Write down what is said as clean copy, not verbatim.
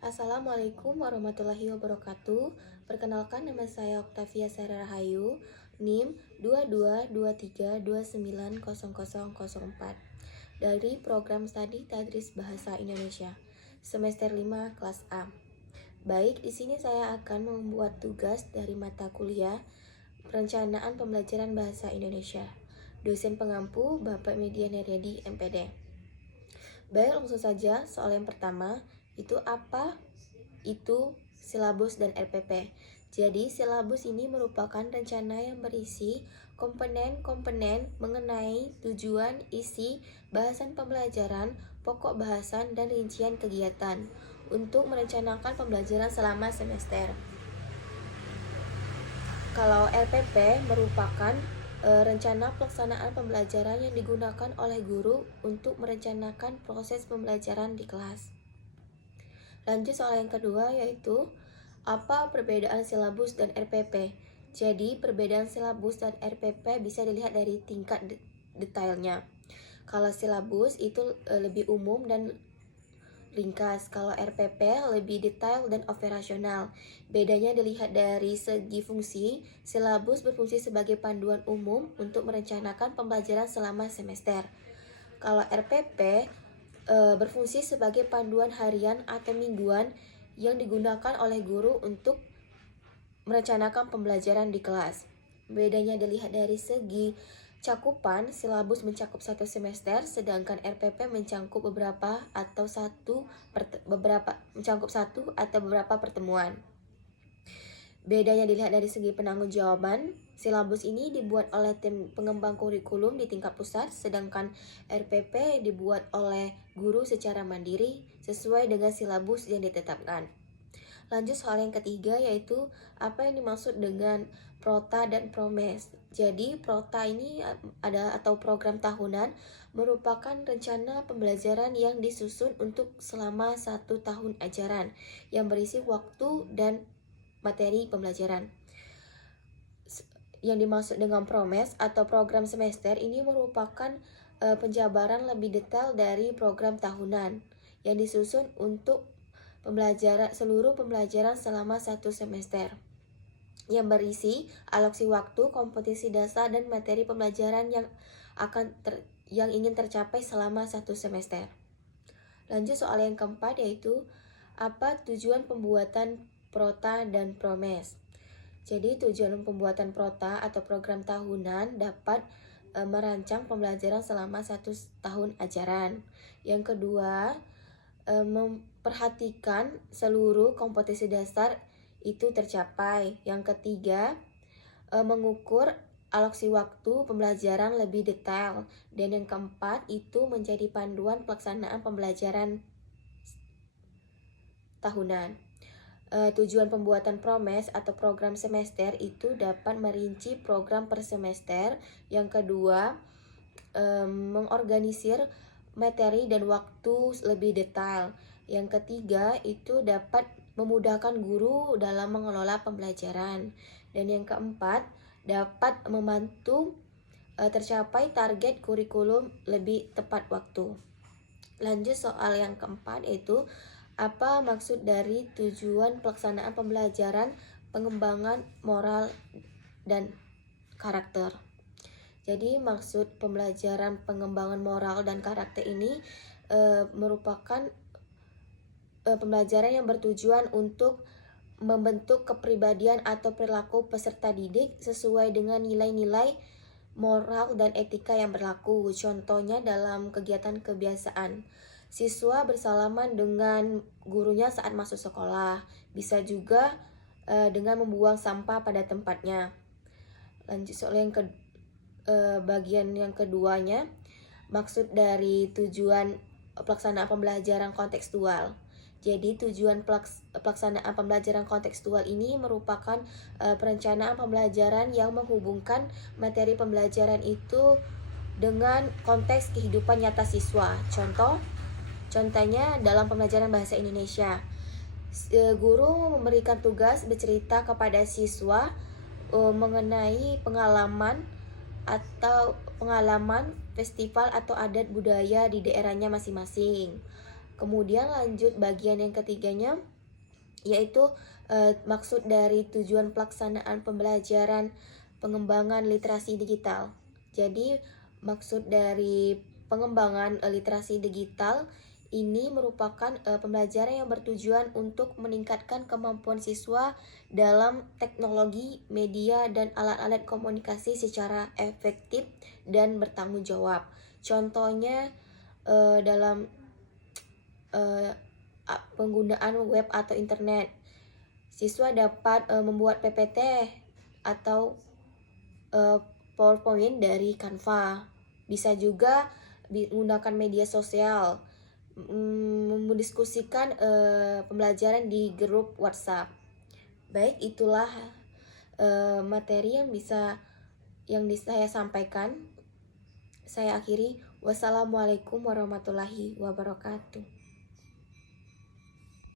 Assalamualaikum warahmatullahi wabarakatuh. Perkenalkan, nama saya Oktavia Sara Rahayu, NIM 2223290004 dari program studi Tadris Bahasa Indonesia semester 5 kelas A. Baik, di sini saya akan membuat tugas dari mata kuliah Perencanaan Pembelajaran Bahasa Indonesia. Dosen pengampu Bapak Median Heriadi, MPD. Baik, langsung saja soal yang pertama. Itu apa itu silabus dan RPP. Jadi silabus ini merupakan rencana yang berisi komponen-komponen mengenai tujuan, isi, bahasan pembelajaran, pokok bahasan, dan rincian kegiatan untuk merencanakan pembelajaran selama semester. Kalau RPP merupakan rencana pelaksanaan pembelajaran yang digunakan oleh guru untuk merencanakan proses pembelajaran di kelas. Lanjut soal yang kedua, yaitu apa perbedaan silabus dan RPP. Jadi perbedaan silabus dan RPP bisa dilihat dari tingkat detailnya. Kalau silabus itu lebih umum dan ringkas, kalau RPP lebih detail dan operasional. Bedanya dilihat dari segi fungsi. Silabus berfungsi sebagai panduan umum untuk merencanakan pembelajaran selama semester. Kalau RPP berfungsi sebagai panduan harian atau mingguan yang digunakan oleh guru untuk merencanakan pembelajaran di kelas. Bedanya dilihat dari segi cakupan. Silabus mencakup satu semester, sedangkan RPP mencakup satu atau beberapa pertemuan. Bedanya dilihat dari segi penanggung-jawaban. Silabus ini dibuat oleh tim pengembang kurikulum di tingkat pusat, sedangkan RPP dibuat oleh guru secara mandiri sesuai dengan silabus yang ditetapkan. Lanjut soal yang ketiga, yaitu apa yang dimaksud dengan Prota dan Promes. Jadi Prota ini atau program tahunan merupakan rencana pembelajaran yang disusun untuk selama 1 tahun ajaran yang berisi waktu dan materi pembelajaran. Yang dimaksud dengan Promes atau program semester ini merupakan penjabaran lebih detail dari program tahunan yang disusun untuk seluruh pembelajaran selama 1 semester, yang berisi aloksi waktu, kompetisi dasar, dan materi pembelajaran yang ingin tercapai selama 1 semester. Lanjut soal yang keempat, yaitu apa tujuan pembuatan Prota dan Promes. Jadi tujuan pembuatan Prota atau program tahunan dapat merancang pembelajaran selama 1 tahun ajaran. Yang kedua, memperhatikan seluruh kompetisi dasar itu tercapai. Yang ketiga, mengukur aloksi waktu pembelajaran lebih detail. Dan yang keempat, itu menjadi panduan pelaksanaan pembelajaran tahunan. Tujuan pembuatan Promes atau program semester itu dapat merinci program per semester. Yang kedua, mengorganisir materi dan waktu lebih detail. Yang ketiga, itu dapat memudahkan guru dalam mengelola pembelajaran. Dan yang keempat, dapat membantu tercapai target kurikulum lebih tepat waktu. Lanjut soal yang keempat, yaitu apa maksud dari tujuan pelaksanaan pembelajaran pengembangan moral dan karakter. Jadi maksud pembelajaran pengembangan moral dan karakter ini merupakan pembelajaran yang bertujuan untuk membentuk kepribadian atau perilaku peserta didik sesuai dengan nilai-nilai moral dan etika yang berlaku. Contohnya dalam kegiatan kebiasaan, siswa bersalaman dengan gurunya saat masuk sekolah. Bisa juga dengan membuang sampah pada tempatnya. Lanjut soal yang bagian yang keduanya, maksud dari tujuan pelaksanaan pembelajaran kontekstual. Jadi tujuan pelaksanaan pembelajaran kontekstual ini merupakan perencanaan pembelajaran yang menghubungkan materi pembelajaran itu dengan konteks kehidupan nyata siswa. Contohnya dalam pembelajaran bahasa Indonesia, guru memberikan tugas bercerita kepada siswa mengenai pengalaman festival atau adat budaya di daerahnya masing-masing. Kemudian lanjut bagian yang ketiganya, yaitu maksud dari tujuan pelaksanaan pembelajaran pengembangan literasi digital. Jadi maksud dari pengembangan literasi digital ini merupakan pembelajaran yang bertujuan untuk meningkatkan kemampuan siswa dalam teknologi, media, dan alat-alat komunikasi secara efektif dan bertanggung jawab. Contohnya dalam penggunaan web atau internet, siswa dapat membuat PPT atau PowerPoint dari Canva. Bisa juga menggunakan media sosial, mendiskusikan pembelajaran di grup WhatsApp. Baik, itulah materi yang saya sampaikan. Saya akhiri. Wassalamualaikum warahmatullahi wabarakatuh.